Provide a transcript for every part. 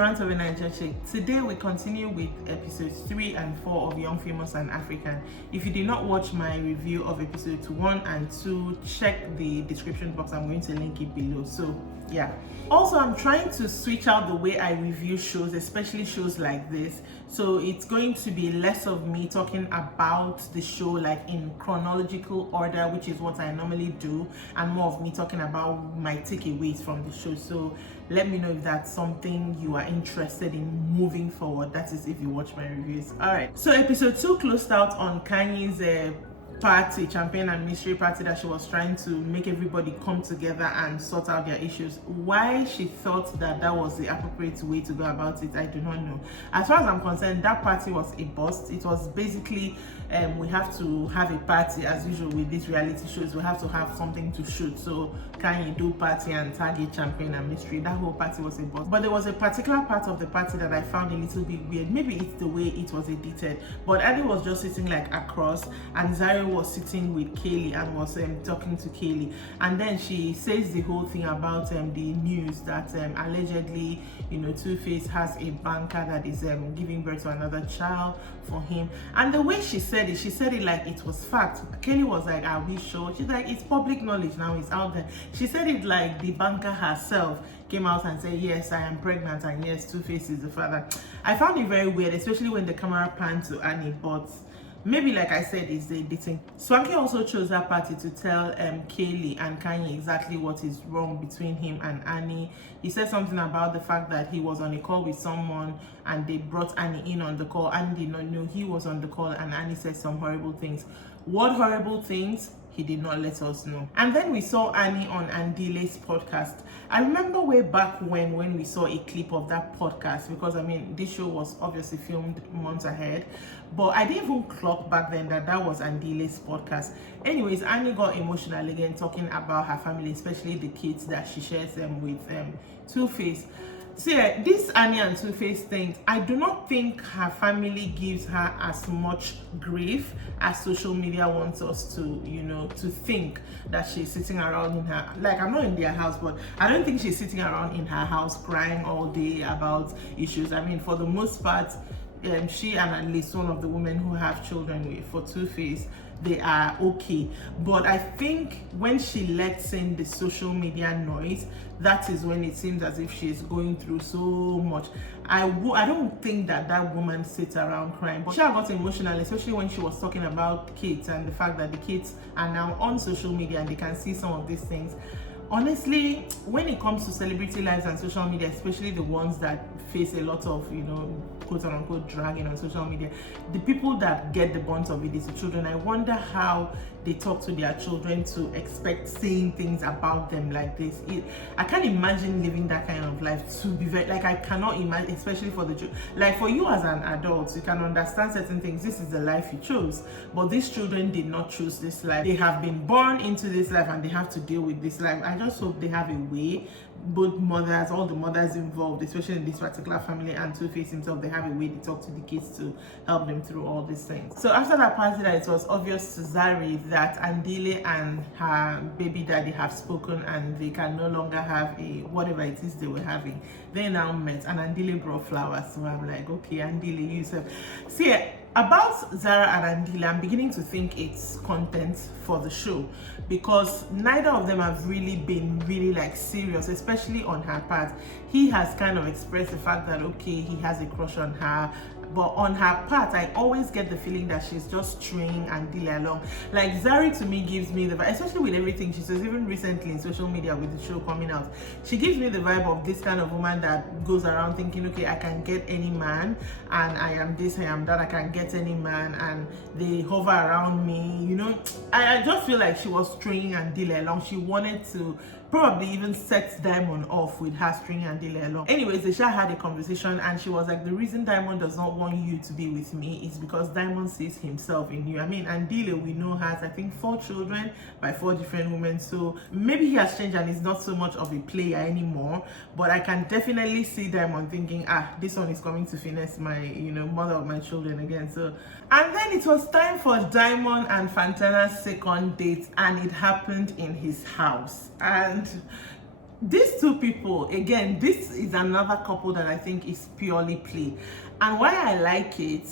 Rants of Naija, Chic. Today we continue with episodes 3 and 4 of Young, Famous and African. If you did not watch my review of episodes 1 and 2, check the description box. I'm going to link it below. So yeah. Also, I'm trying to switch out the way I review shows, especially shows like this. So it's going to be less of me talking about the show like in chronological order, which is what I normally do, and more of me talking about my takeaways from the show. So let me know if that's something you are interested in moving forward. That is if you watch my reviews. All right, so episode 2 closed out on Kanye's party, champagne and mystery party that she was trying to make everybody come together and sort out their issues. Why she thought that that was the appropriate way to go about it, I do not know. As far as I'm concerned, that party was a bust. It was basically we have to have a party as usual with these reality shows. We have to have something to shoot. So can you do party and target champagne and mystery? That whole party was a bust. But there was a particular part of the party that I found a little bit weird. Maybe it's the way it was edited, but Adi was just sitting like across and Zari was sitting with Kaylee and was talking to Kaylee, and then she says the whole thing about the news that allegedly, you know, Tuface has a banker that is giving birth to another child for him. And the way she said it like it was fact. Kaylee was like, are we sure? She's like, it's public knowledge now, it's out there. She said it like the banker herself came out and said, yes, I am pregnant, and yes, Tuface is the father. I found it very weird, especially when the camera panned to Annie, but maybe, like I said, it's the editing. Swanky also chose that party to tell Kaylee and Kanye exactly what is wrong between him and Annie. He said something about the fact that he was on a call with someone and they brought Annie in on the call. Annie did not know he was on the call, and Annie said some horrible things. What horrible things? He did not let us know. And then we saw Annie on Andile's podcast. I remember way back when we saw a clip of that podcast, because I mean this show was obviously filmed months ahead, but I didn't even clock back then that that was Andile's podcast. Anyways, Annie got emotional again talking about her family, especially the kids that she shares them with Tuface. See, this Annie and Tuface thing, I do not think her family gives her as much grief as social media wants us to, you know, to think that she's sitting around in her, like, I'm not in their house, but I don't think she's sitting around in her house crying all day about issues. I mean, for the most part, she and at least one of the women who have children with for Tuface, they are okay. But I think when she lets in the social media noise, that is when it seems as if she's going through so much. I don't think that woman sits around crying, but she got emotional, especially when she was talking about kids and the fact that the kids are now on social media and they can see some of these things. Honestly, when it comes to celebrity lives and social media, especially the ones that face a lot of, you know, quote unquote dragging on social media, the people that get the brunt of it is the children. I wonder how they talk to their children to expect saying things about them like this. I can't imagine living that kind of life, to be very, like, I cannot imagine, especially for the children. Like, for you as an adult, you can understand certain things. This is the life you chose, but these children did not choose this life. They have been born into this life and they have to deal with this life. I just hope they have a way, both mothers, all the mothers involved, especially in this particular family, and Tuface himself, they have a way to talk to the kids to help them through all these things. So after that party, that it was obvious to Zari that Andile and her baby daddy have spoken and they can no longer have a whatever it is they were having. They now met and Andile brought flowers. So I'm like, okay, Andile, you yourself. See, about Zara and Andile, I'm beginning to think it's content for the show, because neither of them have really been like serious, especially on her part. He has kind of expressed the fact that okay, he has a crush on her, but on her part, I always get the feeling that she's just stringing Andile along. Like, Zari to me gives me the vibe, especially with everything she says, even recently in social media with the show coming out, she gives me the vibe of this kind of woman that goes around thinking, okay, I can get any man, and I am this, I am that, I can get any man, and they hover around me, you know. I just feel like she was stringing Andile along. She wanted to probably even set Diamond off with her stringing Andile along. Anyways, they had a conversation and she was like, the reason Diamond does not want you to be with me is because Diamond sees himself in you. I mean, Andile, we know, has I think 4 children by 4 different women, so maybe he has changed and is not so much of a player anymore, but I can definitely see Diamond thinking, this one is coming to finesse my, you know, mother of my children again. So, and then it was time for Diamond and Fantana's second date, and it happened in his house. And these two people, again, this is another couple that I think is purely play. And why I like it,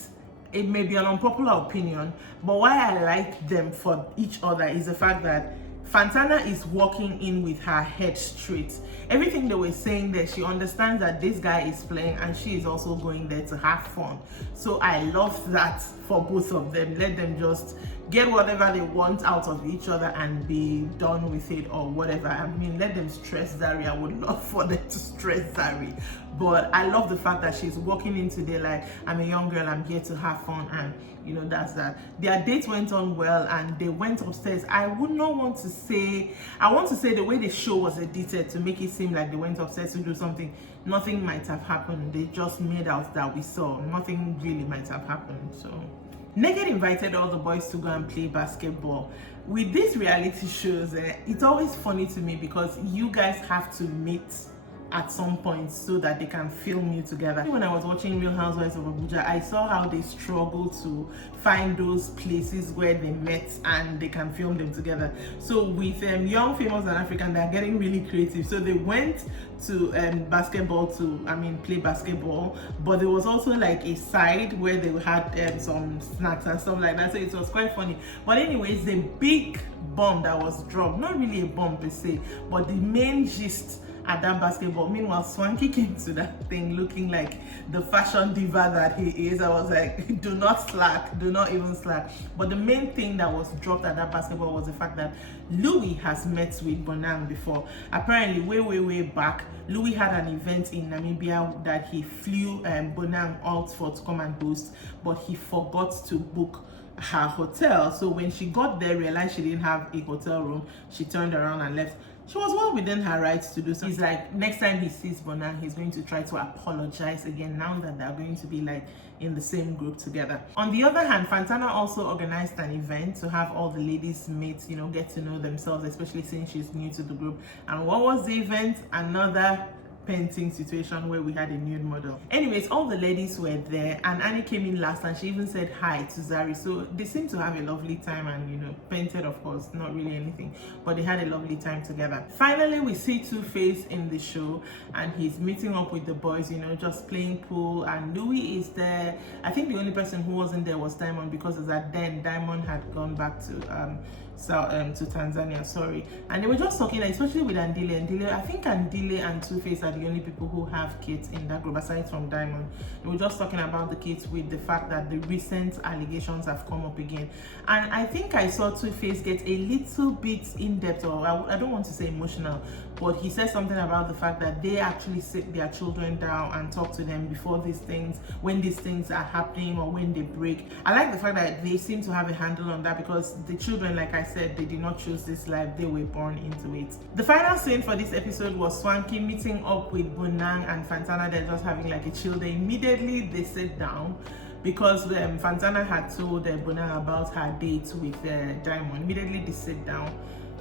it may be an unpopular opinion, but why I like them for each other is the fact that Fantana is walking in with her head straight. Everything they were saying there, she understands that this guy is playing and she is also going there to have fun. So I love that for both of them. Let them just get whatever they want out of each other and be done with it, or whatever. I mean, let them stress Zari. I would love for them to stress Zari. But I love the fact that she's walking in today like, I'm a young girl, I'm here to have fun, and you know, that's that. Their date went on well and they went upstairs. I would not want to say, I want to say the way the show was edited to make it seem like they went upstairs to do something. Nothing might have happened. They just made out that we saw. Nothing really might have happened. So Naked invited all the boys to go and play basketball. With these reality shows, it's always funny to me because you guys have to meet at some point so that they can film you together. When I was watching Real Housewives of Abuja, I saw how they struggle to find those places where they met and they can film them together. So with Young, Famous and African, they're getting really creative. So they went to basketball to, play basketball, but there was also like a side where they had some snacks and stuff like that. So it was quite funny. But anyways, the big bomb that was dropped, not really a bomb per se, but the main gist at that basketball. Meanwhile, Swanky came to that thing looking like the fashion diva that he is. I was like, do not slack, do not even slack. But the main thing that was dropped at that basketball was the fact that Louis has met with Bonang before. Apparently, way back, Louis had an event in Namibia that he flew Bonang out for to come and host, but he forgot to book her hotel. So when she got there, realized she didn't have a hotel room, she turned around and left. She was well within her rights to do so. He's like, next time he sees Bonang, he's going to try to apologize again now that they're going to be like in the same group together. On the other hand, Fantana also organized an event to have all the ladies meet, you know, get to know themselves, especially since she's new to the group. And what was the event? Another painting situation where we had a nude model. Anyways, all the ladies were there and Annie came in last and she even said hi to Zari. So they seemed to have a lovely time and, you know, painted, of course, not really anything, but they had a lovely time together. Finally, we see Tuface in the show and he's meeting up with the boys, you know, just playing pool, and Louis is there. I think the only person who wasn't there was Diamond, because as at then Diamond had gone back to Tanzania, sorry. And they were just talking, especially with Andile. I think Andile and Tuface are the only people who have kids in that group aside from Diamond. They were just talking about the kids with the fact that the recent allegations have come up again. And I think I saw Tuface get a little bit in-depth, or I don't want to say emotional, but he said something about the fact that they actually sit their children down and talk to them before these things, when these things are happening or when they break. I like the fact that they seem to have a handle on that, because the children, like I said, they did not choose this life, they were born into it. The final scene for this episode was Swanky meeting up with Bonang and Fantana. They're just having like a chill day. Immediately they sit down because Fantana had told Bonang about her date with Diamond. Immediately they sit down.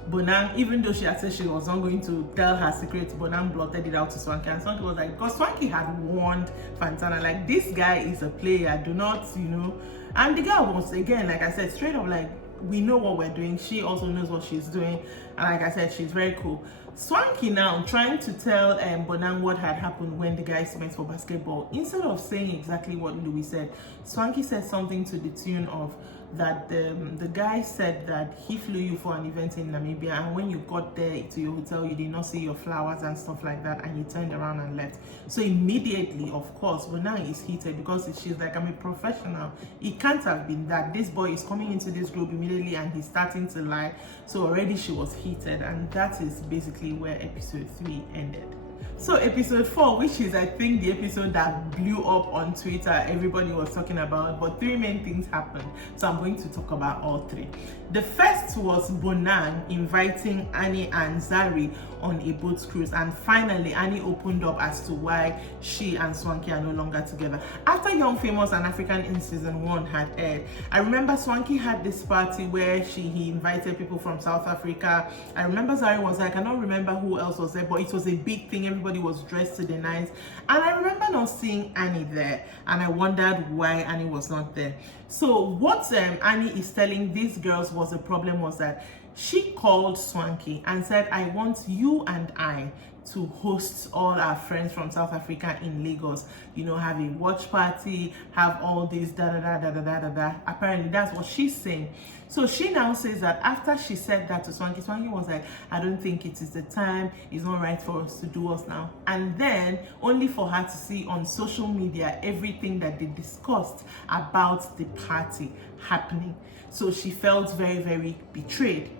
Bonang, even though she had said she was not going to tell her secret, Bonang blotted it out to Swanky, and Swanky was like, because Swanky had warned Fantana, like, this guy is a player, do not, you know. And the girl was, again, like I said, straight up like, we know what we're doing, she also knows what she's doing, and like I said, she's very cool. Swanky now trying to tell Bonang what had happened when the guys met for basketball. Instead of saying exactly what Louis said, Swanky said something to the tune of that the guy said that he flew you for an event in Namibia, and when you got there to your hotel, you did not see your flowers and stuff like that, and you turned around and left. So immediately, of course, Bonang is heated, because she's like, I'm a professional. It can't have been that. This boy is coming into this group immediately and he's starting to lie. So already she was heated, and that is basically where episode 3 ended. So episode 4, which is I think the episode that blew up on Twitter, everybody was talking about, but 3 main things happened. So I'm going to talk about all 3. The first was Bonang inviting Annie and Zari on a boat cruise, and finally Annie opened up as to why she and Swanky are no longer together. After Young, Famous and African in season 1 had aired, I remember Swanky had this party where he invited people from South Africa. I remember Zari was there. I cannot remember who else was there, but it was a big thing. Everybody was dressed to the nines, and I remember not seeing Annie there, and I wondered why Annie was not there. So what Annie is telling these girls was the problem was that she called Swanky and said, I want you and I to host all our friends from South Africa in Lagos, you know, have a watch party, have all this da da da da da da da da. Apparently that's what she's saying. So she now says that after she said that to Swanky, Swanky was like, I don't think it is the time, it's not right for us to do us now. And then only for her to see on social media everything that they discussed about the party happening. So she felt very, very betrayed.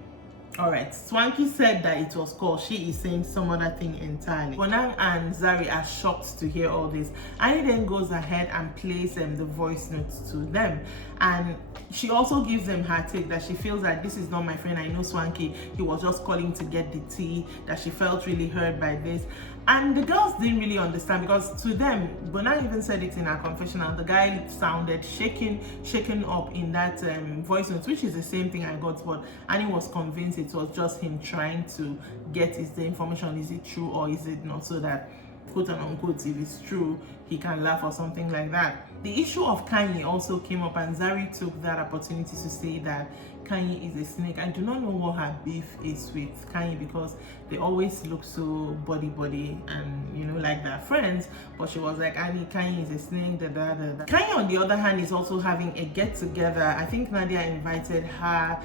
All right, Swanky said that it was called. She is saying some other thing entirely. Bonang and Zari are shocked to hear all this. Annie then goes ahead and plays the voice notes to them. And she also gives them her take that she feels that this is not my friend. I know Swanky, he was just calling to get the tea, that she felt really hurt by this. And the girls didn't really understand, because to them, Bonang even said it in her confessional, the guy sounded shaken up in that voice note, which is the same thing I got, but Annie was convinced it was just him trying to get the information, is it true or is it not, so that quote and unquote, if it's true, he can laugh or something like that. The issue of Kanye also came up, and Zari took that opportunity to say that Kanye is a snake. I do not know what her beef is with Kanye, because they always look so buddy and, you know, like they're friends. But she was like, Annie, Kanye is a snake, da da da da. Kanye, on the other hand, is also having a get together. I think Nadia invited her,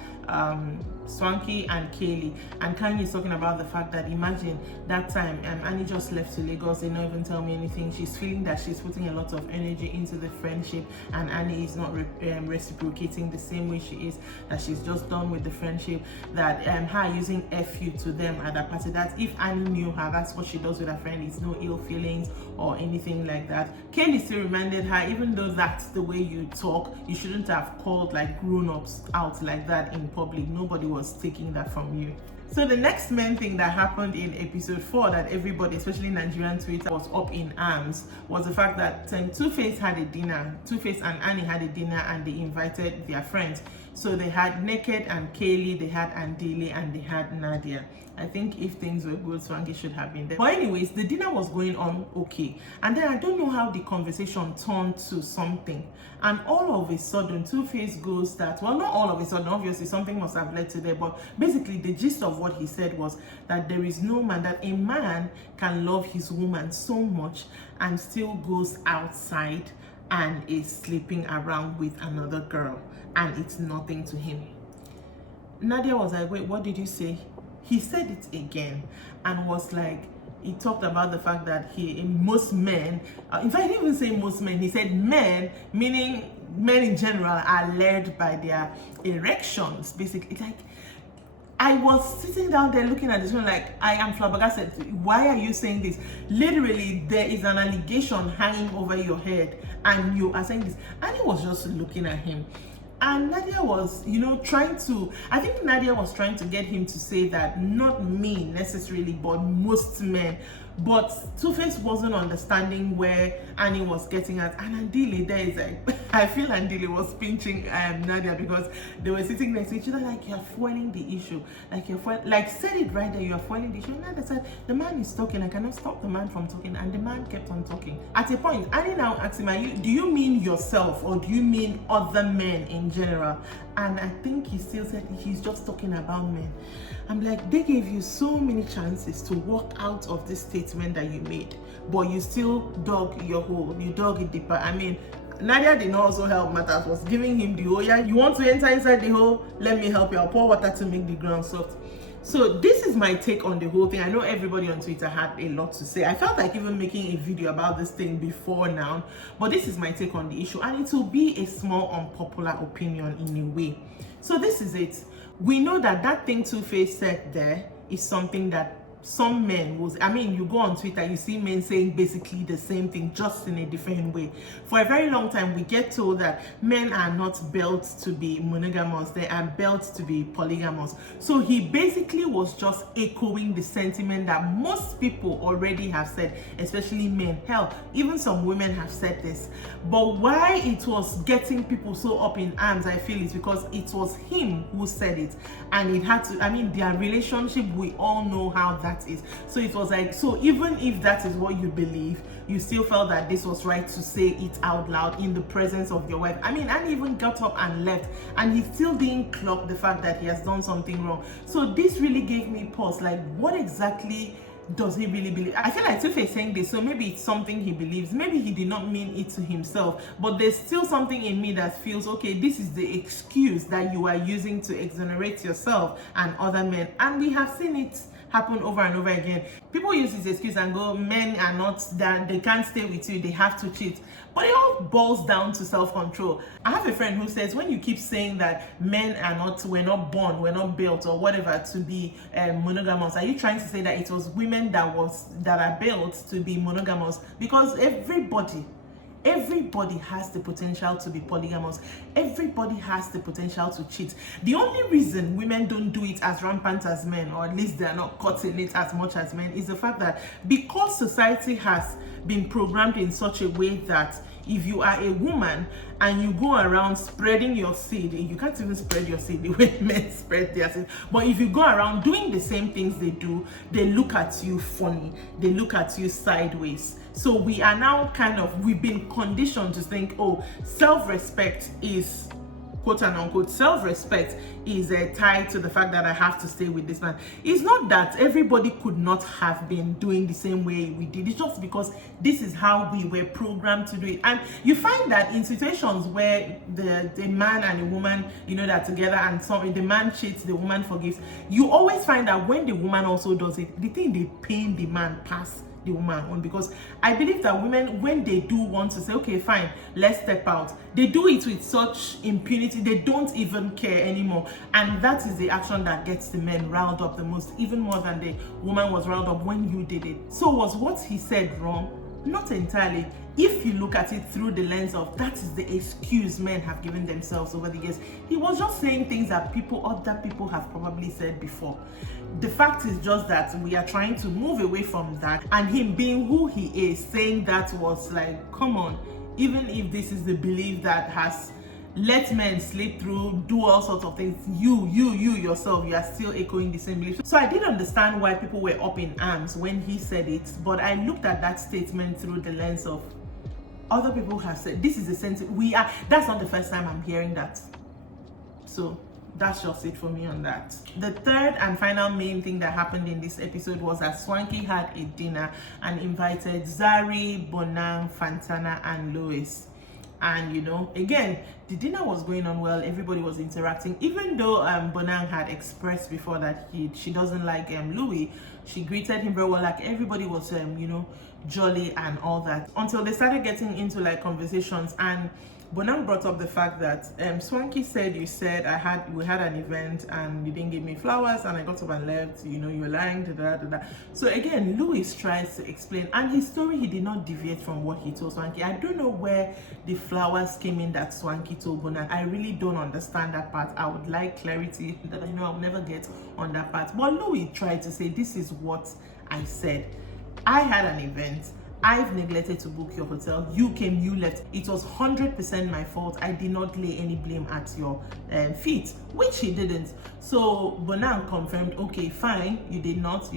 Swanky and Kaylee, and Kanye is talking about the fact that, imagine that time Annie just left to Lagos, they don't even tell me anything. She's feeling that she's putting a lot of energy into the friendship, and Annie is not reciprocating the same way she is, that she's just done with the friendship, that her using FU to them at that party, that if Annie knew her, that's what she does with her friend, it's no ill feelings or anything like that. Kaylee still reminded her, even though that's the way you talk, you shouldn't have called like grown-ups out like that in public. Nobody was taking that from you. So the next main thing that happened in episode 4 that everybody, especially Nigerian Twitter, was up in arms was the fact that Tuface had a dinner. Tuface and Annie had a dinner, and they invited their friends. So they had Naked and Kaylee, they had Andile, and they had Nadia. I think if things were good, Swanky should have been there. But anyways, the dinner was going on okay. And then I don't know how the conversation turned to something. And all of a sudden, Tuface goes that, well, not all of a sudden, obviously something must have led to there, but basically the gist of what he said was that there is no man, that a man can love his woman so much and still goes outside and is sleeping around with another girl, and it's nothing to him. Nadia was like, wait, what did you say? He said it again and was like, he talked about the fact that most men, in fact, he didn't even say most men, he said men, meaning men in general, are led by their erections, basically. Like, I was sitting down there looking at this one like, I am flabbergasted. Why are you saying this? Literally, there is an allegation hanging over your head and you are saying this. And he was just looking at him. And Nadia was, you know, I think Nadia was trying to get him to say that not me necessarily, but most men. But Tuface wasn't understanding where Annie was getting at. And Andile, there is like, I feel Andile was pinching Nadia, because they were sitting next to each other like, you're foiling the issue. Like, said it right there, you're foiling the issue. And Nadia said, the man is talking, I cannot stop the man from talking. And the man kept on talking. At a point, Annie now asked him, do you mean yourself, or do you mean other men in general? And I think he still said he's just talking about men. I'm like, they gave you so many chances to walk out of this statement that you made, but you still dug your hole, you dug it deeper. I mean, Nadia did not also help matters, was giving him the, oh yeah, you want to enter inside the hole? Let me help you. I'll pour water to make the ground soft. So this is my take on the whole thing. I know everybody on Twitter had a lot to say. I felt like even making a video about this thing before now, but this is my take on the issue, and it will be a small unpopular opinion in a way. So this is it. We know that thing Tuface said there is something that some men was, I mean, you go on Twitter, you see men saying basically the same thing, just in a different way. For a very long time, we get told that men are not built to be monogamous, they are built to be polygamous. So he basically was just echoing the sentiment that most people already have said, especially men. Hell, even some women have said this. But why it was getting people so up in arms, I feel, is because it was him who said it. And it had to, I mean, their relationship, we all know how that is. So it was like, so even if that is what you believe, you still felt that this was right to say it out loud in the presence of your wife. I mean, and even got up and left, and he still didn't clock the fact that he has done something wrong. So this really gave me pause, like, what exactly does he really believe? I feel like Tuface saying this, so maybe it's something he believes. Maybe he did not mean it to himself, but there's still something in me that feels, okay, this is the excuse that you are using to exonerate yourself and other men. And we have seen it happen over and over again. People use this excuse and go, men are not that, they can't stay with you, they have to cheat. But it all boils down to self-control. I have a friend who says, when you keep saying that men are not, we're not born, we're not built or whatever to be monogamous, are you trying to say that it was women that are built to be monogamous? Because everybody has the potential to be polygamous. Everybody has the potential to cheat. The only reason women don't do it as rampant as men, or at least they're not caught in it as much as men, is the fact that because society has been programmed in such a way that if you are a woman and you go around spreading your seed, you can't even spread your seed the way men spread their seed, but if you go around doing the same things they do, they look at you funny, they look at you sideways. So we are now we've been conditioned to think, oh, self-respect is, quote and unquote, self-respect is tied to the fact that I have to stay with this man. It's not that everybody could not have been doing the same way we did. It's just because this is how we were programmed to do it. And you find that in situations where the man and the woman, they're together, and the man cheats, the woman forgives, you always find that when the woman also does it, the thing they pain the man past the woman on, because I believe that women, when they do want to say, okay, fine, let's step out, they do it with such impunity, they don't even care anymore. And that is the action that gets the men riled up the most, even more than the woman was riled up when you did it. So was what he said wrong? Not entirely. If you look at it through the lens of that is the excuse men have given themselves over the years. He was just saying things that other people have probably said before. The fact is just that we are trying to move away from that, and him being who he is, saying that was like, come on, even if this is the belief that has let men slip through, do all sorts of things, you yourself, you are still echoing the same belief. So I did understand why people were up in arms when he said it, but I looked at that statement through the lens of other people have said this is the sense that's not the first time I'm hearing that. So that's just it for me on that. The third and final main thing that happened in this episode was that Swanky had a dinner and invited Zari, Bonang, Fantana, and Lois. And again, the dinner was going on well, everybody was interacting, even though Bonang had expressed before that she doesn't like Louis. She greeted him very well, like everybody was jolly and all that, until they started getting into like conversations, and Bonang brought up the fact that Swanky said, we had an event and you didn't give me flowers and I got up and left, you're lying, So again, Louis tries to explain, and his story, he did not deviate from what he told Swanky. I don't know where the flowers came in that Swanky told Bonang. I really don't understand that part. I would like clarity that I'll never get on that part. But Louis tried to say, this is what I said. I had an event. I've neglected to book your hotel. You came, you left. It was 100% my fault. I did not lay any blame at your feet, which he didn't. So Bonang confirmed, okay, fine, you did not.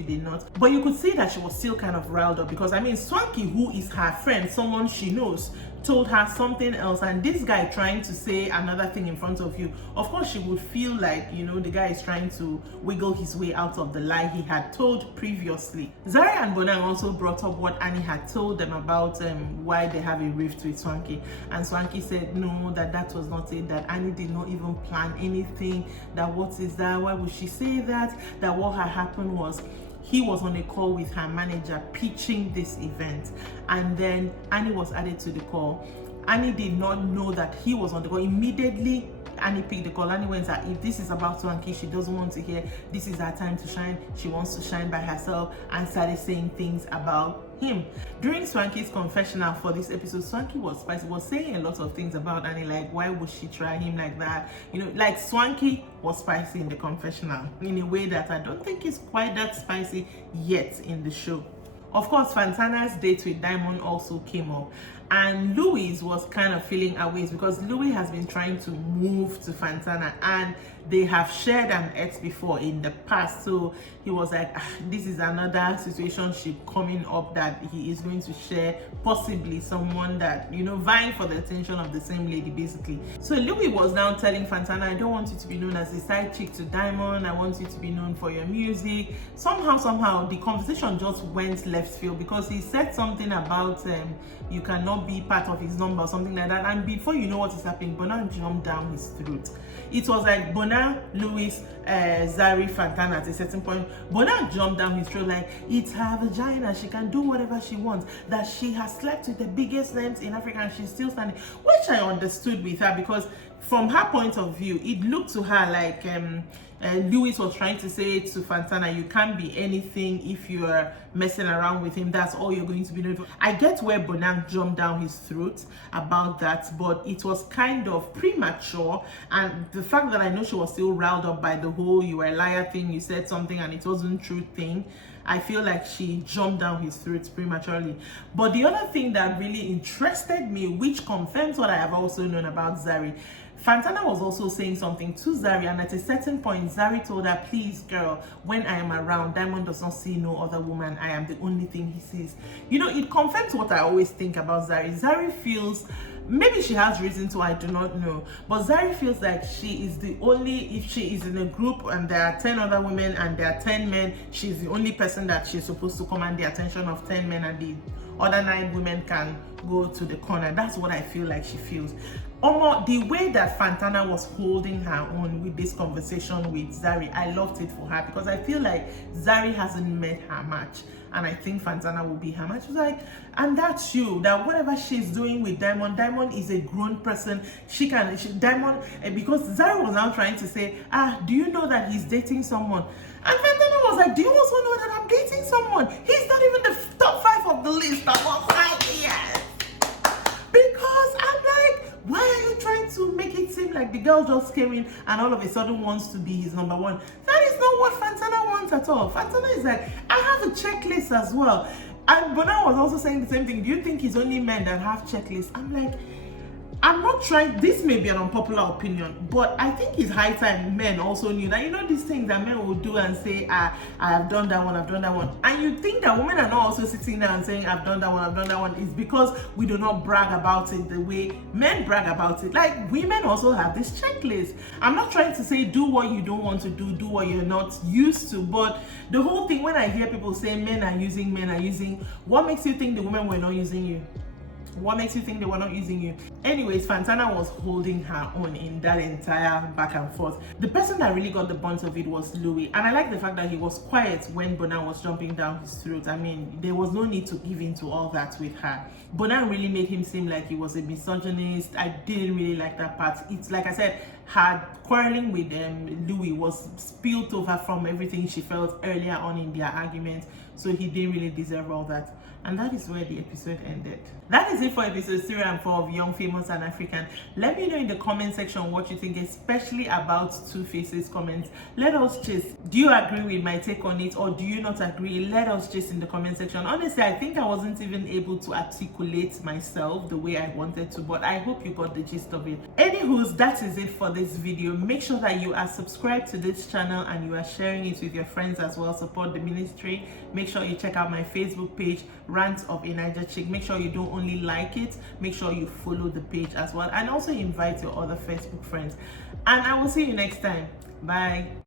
But you could see that she was still kind of riled up, because Swanky, who is her friend, someone she knows, told her something else, and this guy trying to say another thing in front of you, of course she would feel like the guy is trying to wiggle his way out of the lie he had told previously. Zari and Bonang also brought up what Annie had told them about why they have a rift with Swanky, and Swanky said no, that was not it, that Annie did not even plan anything, that what is that, why would she say that what had happened was he was on a call with her manager pitching this event, and then Annie was added to the call. Annie did not know that he was on the call. Immediately Annie picked the call. Annie went, if this is about Swanky, she doesn't want to hear, this is her time to shine, she wants to shine by herself, and started saying things about him. During Swanky's confessional for this episode, Swanky was spicy, was saying a lot of things about Annie, like why would she try him like that, like Swanky was spicy in the confessional in a way that I don't think is quite that spicy yet in the show. Of course, Fantana's date with Diamond also came up, and Louis was kind of feeling her ways because Louis has been trying to move to Fantana, and they have shared an ex before in the past, so he was like, this is another situationship coming up that he is going to share, possibly someone that, you know, vying for the attention of the same lady basically. So Louis was now telling Fantana, I don't want you to be known as the side chick to Diamond, I want you to be known for your music. Somehow the conversation just went left field because he said something about you cannot be part of his number or something like that, and before you know what is happening, Bona jumped down his throat. It was like Bona, Louis, Zari, Fantana. At a certain point, Bona jumped down his throat like, it's her vagina, she can do whatever she wants, that she has slept with the biggest names in Africa and she's still standing, which I understood with her because from her point of view, it looked to her like Louis was trying to say to Fantana, you can't be anything if you're messing around with him, that's all you're going to be known for. I get where Bonang jumped down his throat about that, but it was kind of premature, and the fact that I know she was still riled up by the whole you were a liar thing, you said something and it wasn't true thing, I feel like she jumped down his throat prematurely. But the other thing that really interested me, which confirms what I have also known about Zari, Fantana was also saying something to Zari, and at a certain point, Zari told her, please girl, when I am around, Diamond does not see no other woman. I am the only thing he sees. You know, it confirms what I always think about Zari. Zari feels, maybe she has reason to, I do not know, but Zari feels like she is the only, if she is in a group and there are 10 other women and there are 10 men, she's the only person that she's supposed to command the attention of 10 men, and the other 9 women can go to the corner. That's what I feel like she feels. The way that Fantana was holding her own with this conversation with Zari, I loved it for her because I feel like Zari hasn't met her match, and I think Fantana will be her match. She was like, and that's you, that whatever she's doing with Diamond, Diamond is a grown person. Diamond, because Zari was now trying to say, do you know that he's dating someone? And Fantana was like, do you also know that I'm dating someone? He's not even the top 5 of the list. I was like, yes. Because I'm like, why are you trying to make it seem like the girl just came in and all of a sudden wants to be his number one? That is not what Fantana wants at all. Fantana is like, I have a checklist as well. And Bona was also saying the same thing. Do you think it's only men that have checklists? I'm like, I'm not trying, this may be an unpopular opinion, but I think it's high time men also knew that, you know, these things that men will do and say, I have done that one, I've done that one. And you think that women are not also sitting there and saying, I've done that one, I've done that one. It's because we do not brag about it the way men brag about it. Like, women also have this checklist. I'm not trying to say do what you don't want to do what you're not used to, but the whole thing, when I hear people say men are using, what makes you think the women were not using you? What makes you think they were not using you? Anyways, Fantana was holding her own in that entire back and forth. The person that really got the brunt of it was Louis, and I like the fact that he was quiet when Bona was jumping down his throat. I mean, there was no need to give in to all that with her. Bona really made him seem like he was a misogynist. I didn't really like that part. It's like I said, her quarreling with Louis was spilled over from everything she felt earlier on in their argument, so he didn't really deserve all that. And that is where the episode ended. That is it for episodes 3 and 4 of Young, Famous and African. Let me know in the comment section what you think, especially about Tuface's comments. Let us just, do you agree with my take on it, or do you not agree? Let us just in the comment section. Honestly, I think I wasn't even able to articulate myself the way I wanted to, but I hope you got the gist of it. Anywho, that is it for this video. Make sure that you are subscribed to this channel and you are sharing it with your friends as well. Support the ministry. Make sure you check out my Facebook page, Rants of a Naija Chic. Make sure you don't only like it, make sure you follow the page as well, and also invite your other Facebook friends. And I will see you next time. Bye.